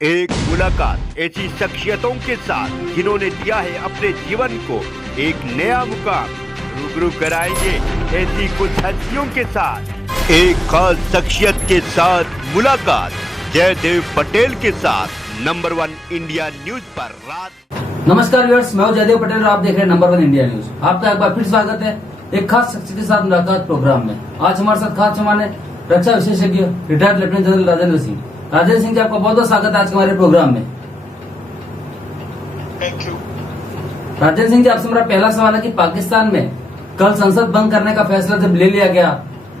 एक मुलाकात ऐसी शख्सियतों के साथ जिन्होंने दिया है अपने जीवन को एक नया मुकाम। रूबरू कराएंगे ऐसी कुछ हस्तियों के साथ एक खास शख्सियत के साथ मुलाकात जयदेव पटेल के साथ नंबर 1 इंडिया न्यूज पर रात। नमस्कार व्यूअर्स, मैं हूं जयदेव पटेल और आप देख रहे हैं नंबर 1 इंडिया न्यूज। आपका एक बार फिर स्वागत है एक खास शख्सियत के साथ मुलाकात प्रोग्राम में। आज हमारे साथ खास मेहमान है रक्षा विशेषज्ञ retired lieutenant general Rajendra Singh. Rajendra Singh ji, आपका बहुत बहुत स्वागत है आज के हमारे प्रोग्राम में। Thank you. राजेंद्र सिंह जी, आपसे मेरा पहला सवाल है कि पाकिस्तान में कल संसद भंग करने का फैसला जब ले लिया गया,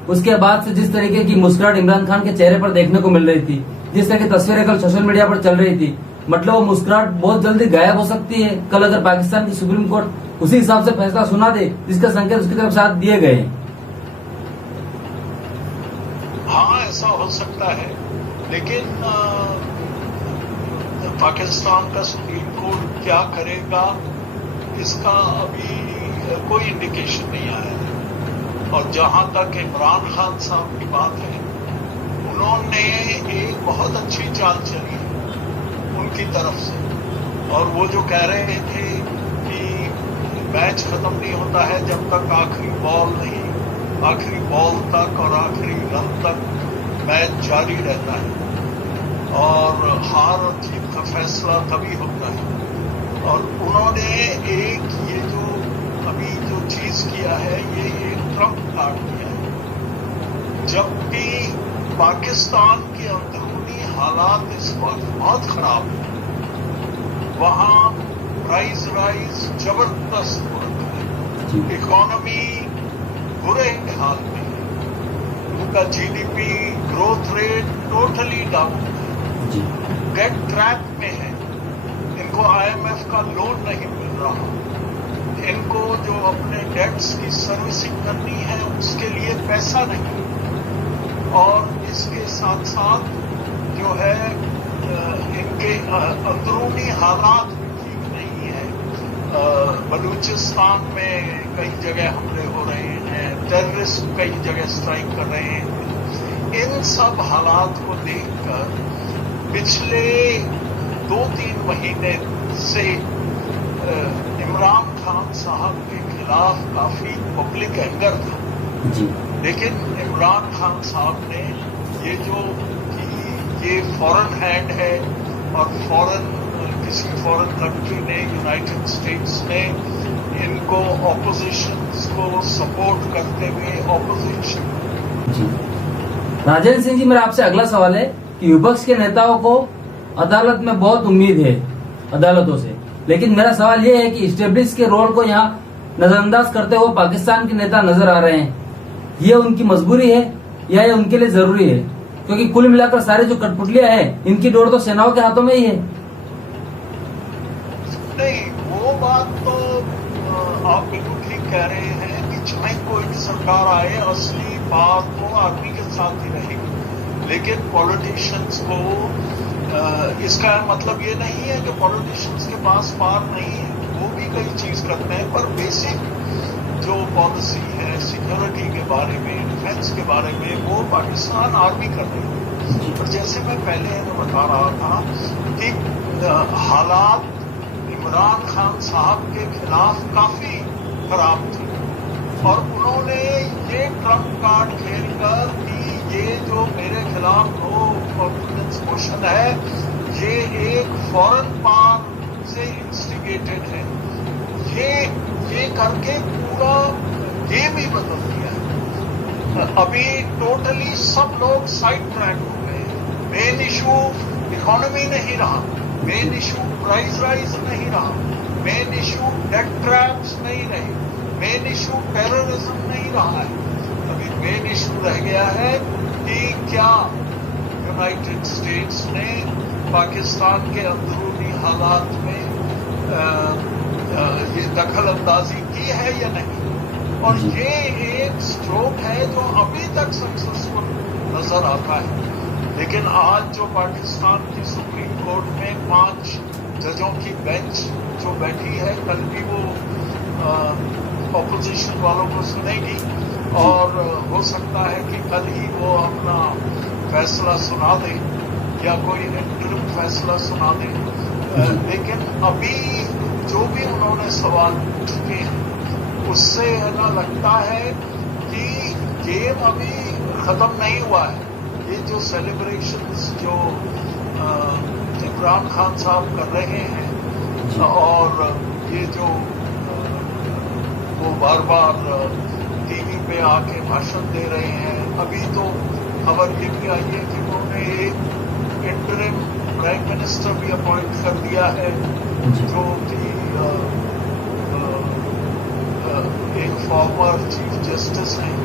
उसके बाद से जिस तरीके की मुस्कुराहट इमरान खान के चेहरे पर देखने को मिल रही थी, जिस तरह की तस्वीरें कल सोशल मीडिया पर चल रही थी, मतलब वो मुस्कुराहट बहुत जल्दी गायब हो सकती है कल अगर पाकिस्तान की सुप्रीम कोर्ट उसी हिसाब से फैसला सुना दे जिसका संकेत उसकी तरफ साथ दिए गए। हाँ, ऐसा हो सकता है, लेकिन पाकिस्तान का सुप्रीम कोर्ट क्या करेगा इसका अभी कोई इंडिकेशन नहीं आया है। और जहां तक इमरान खान साहब की बात है, उन्होंने एक बहुत अच्छी चाल चली उनकी तरफ से, और वो जो कह रहे थे कि मैच खत्म नहीं होता है जब तक आखिरी बॉल तक और आखिरी रन तक मैच जारी रहता है, और हार और जीत का फैसला तभी होता है। और उन्होंने एक ये जो अभी जो चीज किया है, ये एक ट्रम्प कार्ड किया है, जबकि पाकिस्तान के अंदरूनी हालात इस वक्त बहुत खराब है। वहां प्राइस राइज जबरदस्त हो रहा है, इकोनॉमी बुरे हाल में, उनका GDP growth rate totally down है, डेट ट्रैप में है, इनको आईएमएफ का लोन नहीं मिल रहा, इनको जो अपने डेट्स की सर्विसिंग करनी है उसके लिए पैसा नहीं, और इसके साथ साथ जो है इनके अंदरूनी हालात भी ठीक नहीं है। बलूचिस्तान में कई जगह हमले हो रहे हैं, टेररिस्ट कई जगह स्ट्राइक कर रहे हैं। इन सब हालात को देखकर पिछले 2-3 महीने से इमरान खान साहब के खिलाफ काफी पब्लिक एंगर था, लेकिन इमरान खान साहब ने ये जो ये फॉरेन हैंड है और किसी फॉरेन कंट्री ने, यूनाइटेड स्टेट्स ने इनको ऑपोजिशंस को सपोर्ट करते हुए ऑपोजिशन। राजेंद्र सिंह जी, मेरा आपसे अगला सवाल है कि विपक्ष के नेताओं को अदालत में बहुत उम्मीद है अदालतों से, लेकिन मेरा सवाल ये है कि स्टेब्लिश के रोल को यहाँ नजरअंदाज करते हुए पाकिस्तान के नेता नजर आ रहे हैं। ये उनकी मजबूरी है या ये उनके लिए जरूरी है? क्योंकि कुल मिलाकर सारे जो कठपुतलियां हैं, इनकी डोर तो सेनाओं के हाथों में ही है। नहीं, वो बात तो आप बिल्कुल ठीक कह रहे हैं कि चाहे कोई भी सरकार आए, असली बात तो आदमी के साथ ही रहेगी, लेकिन पॉलिटिशियंस को इसका मतलब ये नहीं है कि पॉलिटिशियंस के पास पार नहीं है, वो भी कई चीज करते हैं, पर बेसिक जो पॉलिसी है सिक्योरिटी के बारे में, डिफेंस के बारे में, वो पाकिस्तान आर्मी कर रही है। और जैसे मैं पहले बता रहा था कि हालात इमरान खान साहब के खिलाफ काफी खराब थे, और उन्होंने ये ट्रम्प कार्ड खेलकर कि ये जो मेरे खिलाफ नो कॉन्फिडेंस मोशन है, ये एक फॉरेन पावर से इंस्टिगेटेड है, ये करके पूरा गेम ही बदल दिया है। अभी टोटली सब लोग साइड ट्रैक हो गए। मेन इशू इकोनॉमी नहीं रहा, मेन इशू प्राइस राइज नहीं रहा, मेन इशू डेट ट्रैप्स नहीं रहे, मेन इशू टेररिज्म नहीं रहा है। अभी मेन इशू रह गया है कि क्या यूनाइटेड स्टेट्स ने पाकिस्तान के अंदरूनी हालात में ये दखल अंदाजी की है या नहीं। और ये एक स्ट्रोक है जो अभी तक सक्सेसफुल नजर आता है, लेकिन आज जो पाकिस्तान की सुप्रीम कोर्ट में 5 जजों की बेंच जो बैठी है, कल भी वो ऑपोजिशन वालों को सुनेगी, और हो सकता है कि कल ही वो अपना फैसला सुना दे या कोई इंटरिम फैसला सुना दें। लेकिन अभी जो भी उन्होंने सवाल पूछे हैं उससे ना लगता है कि गेम अभी खत्म नहीं हुआ है। ये जो सेलिब्रेशंस जो इमरान खान साहब कर रहे हैं और ये जो वो बार बार टीवी पे आके भाषण दे रहे हैं, अभी तो खबर ये भी आई है कि उन्होंने एक इंटरिम प्राइम मिनिस्टर भी अपॉइंट कर दिया है, जो कि एक फॉर्मर चीफ जस्टिस हैं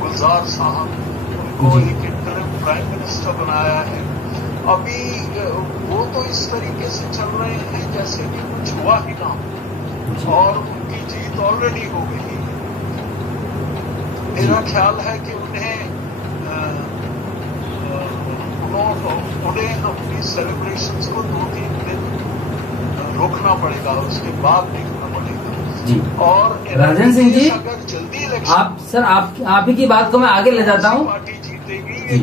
गुलजार साहब, उनको एक इंटरिम प्राइम मिनिस्टर बनाया है। अभी वो तो इस तरीके से चल रहे हैं जैसे कि कुछ हुआ ही ना हो और उनकी जीत ऑलरेडी हो गई है। मेरा ख्याल है कि उन्हें अपनी सेलिब्रेशंस को 2-3 दिन रोकना पड़ेगा, उसके बाद देखना पड़ेगा जी। और राजेंद्र सिंह जी, अगर जल्दी आप इलेक्शन आप ही की बात को मैं आगे ले जाता हूँ। पार्टी जीतेगी जी।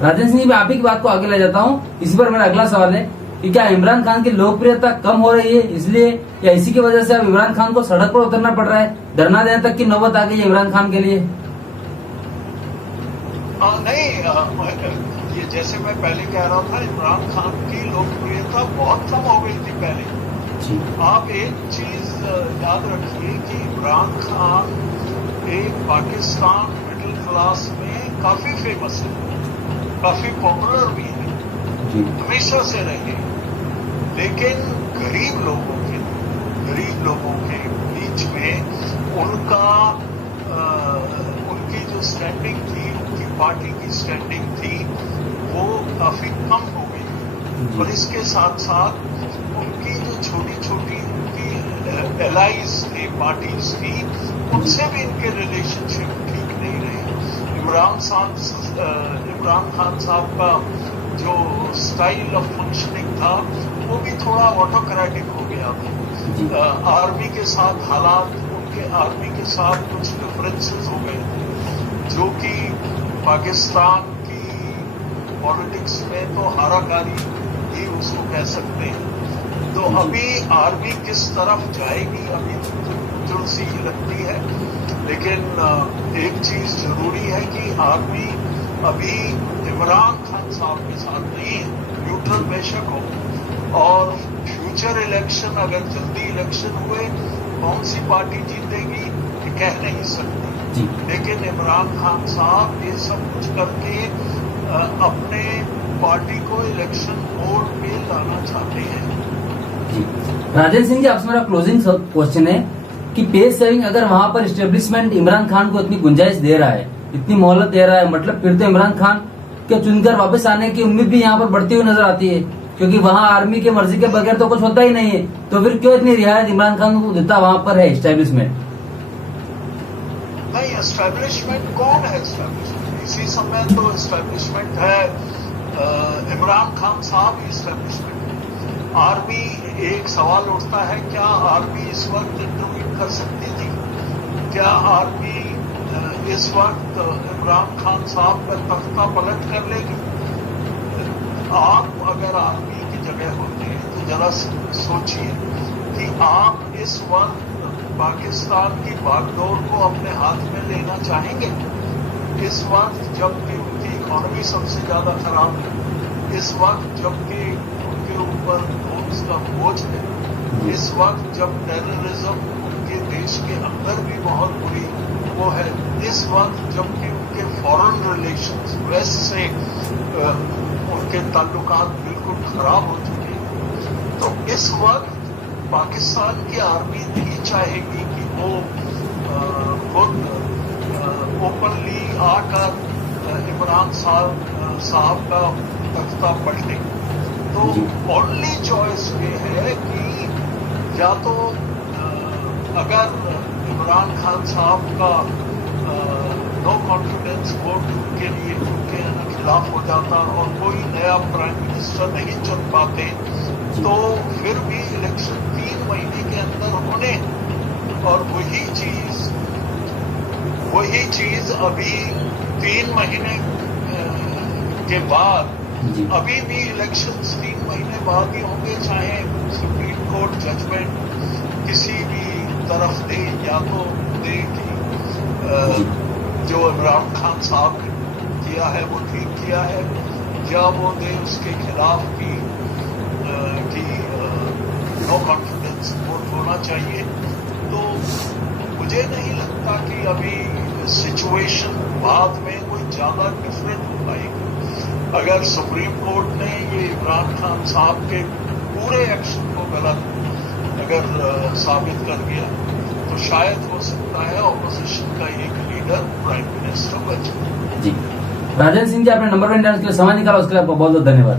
राजेंद्र सिंह जी, मैं आप ही की बात को आगे ले जाता हूँ। इसी पर मेरा अगला सवाल है कि क्या इमरान खान की लोकप्रियता कम हो रही है इसलिए, या इसी की वजह से अब इमरान खान को सड़क पर उतरना पड़ रहा है, धरना देने तक की नौबत आ गई है इमरान खान के लिए? नहीं, ये जैसे मैं पहले कह रहा था, इमरान खान की लोकप्रियता बहुत कम हो गई थी पहले। आप एक चीज याद रखिए कि इमरान खान एक पाकिस्तान मिडिल क्लास में काफी फेमस है, काफी पॉपुलर भी है, हमेशा से रहे। लेकिन गरीब लोगों के बीच में उनकी जो स्टैंडिंग थी, उनकी पार्टी की स्टैंडिंग थी, वो काफी कम हो गई। और इसके साथ साथ उनकी जो छोटी उनकी एलाइज थे, पार्टीज थी, उनसे भी इनके रिलेशनशिप ठीक नहीं रहे। इमरान खान साहब का जो स्टाइल ऑफ फंक्शनिंग था वो भी थोड़ा ऑटोक्रेटिक हो गया था। आर्मी के साथ हालात, उनके आर्मी के साथ कुछ डिफरेंसेस हो गए थे, जो कि पाकिस्तान की पॉलिटिक्स में तो हाराकारी ही उसको कह सकते हैं। तो अभी आर्मी किस तरफ जाएगी अभी तो सी लगती है। लेकिन एक चीज जरूरी है कि आर्मी अभी इमरान खान साहब के साथ नहीं है, न्यूट्रल बेशक हो। और फ्यूचर इलेक्शन, अगर जल्दी इलेक्शन हुए, कौन सी पार्टी जीतेगी ये कह नहीं सकती। लेकिन इमरान खान साहब ये सब कुछ करके अपने पार्टी को इलेक्शन मोड पे लाना चाहते हैं। राजेंद्र सिंह जी, आपसे मेरा क्लोजिंग क्वेश्चन है कि पेस सेविंग अगर वहां पर इस्टेब्लिशमेंट इमरान खान को इतनी गुंजाइश दे रहा है, इतनी मोहलत दे रहा है, मतलब फिर तो इमरान खान के चुनकर वापस आने की उम्मीद भी यहाँ पर बढ़ती हुई नजर आती है, क्योंकि वहाँ आर्मी की मर्जी के बगैर तो कुछ होता ही नहीं है। तो फिर क्यों इतनी रियायत इमरान खान को देता वहां पर है इस्टेब्लिशमेंट? नहीं, एस्टेब्लिशमेंट कौन है? एस्टेब्लिशमेंट इसी समय तो एस्टेब्लिशमेंट है इमरान खान साहब ही एस्टेब्लिशमेंट है। आर्मी, एक सवाल उठता है, क्या आर्मी इस वक्त इंटरव्यू कर सकती थी? क्या आर्मी इस वक्त इमरान खान साहब का तख्ता पलट कर लेगी? आप अगर आर्मी की जगह होते तो जरा सोचिए कि आप इस वक्त पाकिस्तान की बागडोर को अपने हाथ में लेना चाहेंगे? इस वक्त जबकि उनकी इकोनॉमी सबसे ज्यादा खराब है, इस वक्त जबकि उनके ऊपर लोन्स का बोझ है, इस वक्त जब टेररिज्म उनके देश के अंदर भी बहुत बुरी वो है, इस वक्त जबकि उनके फॉरेन रिलेशंस वेस्ट से उनके ताल्लुकात बिल्कुल खराब हो चुके हैं, तो इस वक्त पाकिस्तान की आर्मी नहीं चाहेगी कि वो खुद ओपनली आकर इमरान साहब का तख्ता पलटे। तो ओनली चॉइस ये है कि या तो अगर इमरान खान साहब का नो कॉन्फिडेंस वोट के लिए उनके खिलाफ हो जाता और कोई नया प्राइम मिनिस्टर नहीं चुन पाते, तो फिर भी इलेक्शन 3 महीने के अंदर होने, और वही चीज अभी 3 महीने के बाद जी। अभी भी इलेक्शंस 3 महीने बाद ही होंगे, चाहे सुप्रीम कोर्ट जजमेंट किसी भी तरफ दे, या तो दे कि जो इमरान खान साहब ने किया है वो ठीक किया है, या वो दे उसके खिलाफ की नो कॉन्फिडेंस वोट होना चाहिए। तो मुझे नहीं लगता कि अभी सिचुएशन बाद में कोई ज्यादा डिफरेंट हो पाएगी। अगर सुप्रीम कोर्ट ने ये इमरान खान साहब के पूरे एक्शन को गलत अगर साबित कर दिया, तो शायद हो सकता है ऑपोजिशन का एक लीडर प्राइम मिनिस्टर बचे। जी, राजेंद्र सिंह जी, आपने नंबर 1 डांस के लिए समय निकाला, उसके लिए आपको बहुत बहुत धन्यवाद।